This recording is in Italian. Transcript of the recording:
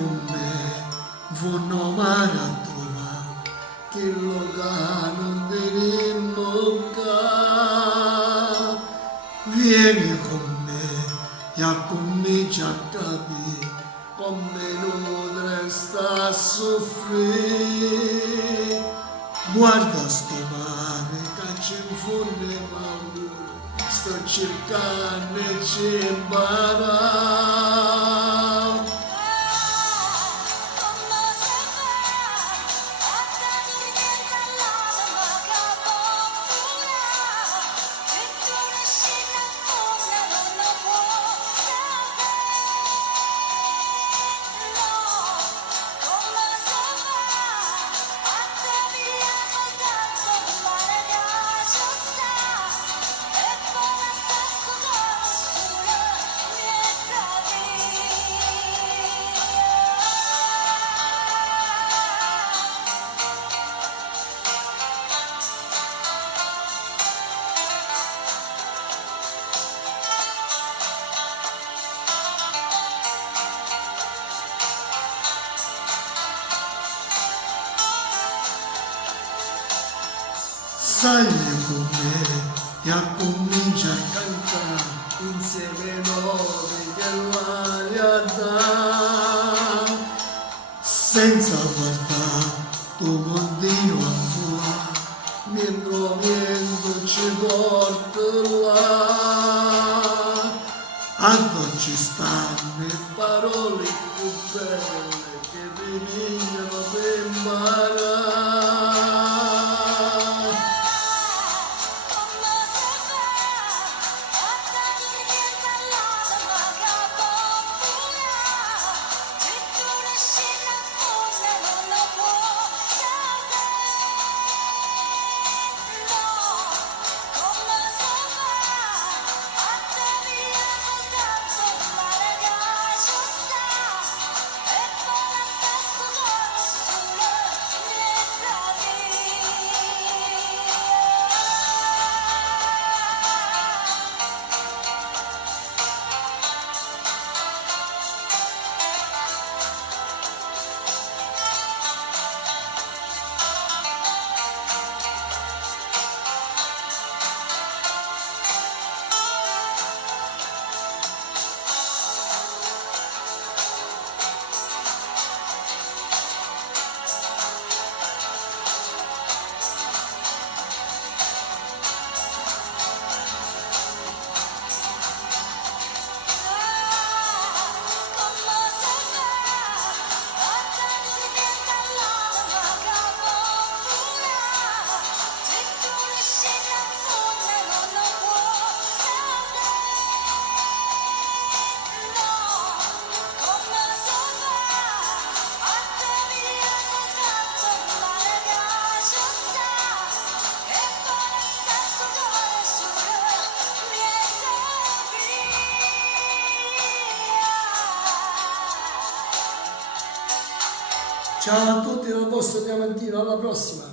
con me, vanno mare a trovare, che lo non te ne bocca. Vieni con me, e comincia a capire, come non resta a soffrire. Guarda sto mare, che ci infonde paura, sto cercando e ci impara. Sali con me e comincia a cantare insieme noi della realtà. Senza guardare, tu continui a volare, mentre il vento ci porta là. Anche ci stanno le parole più belle che rimangono per imparare. Ciao a tutti dal vostro Diamantino, alla prossima!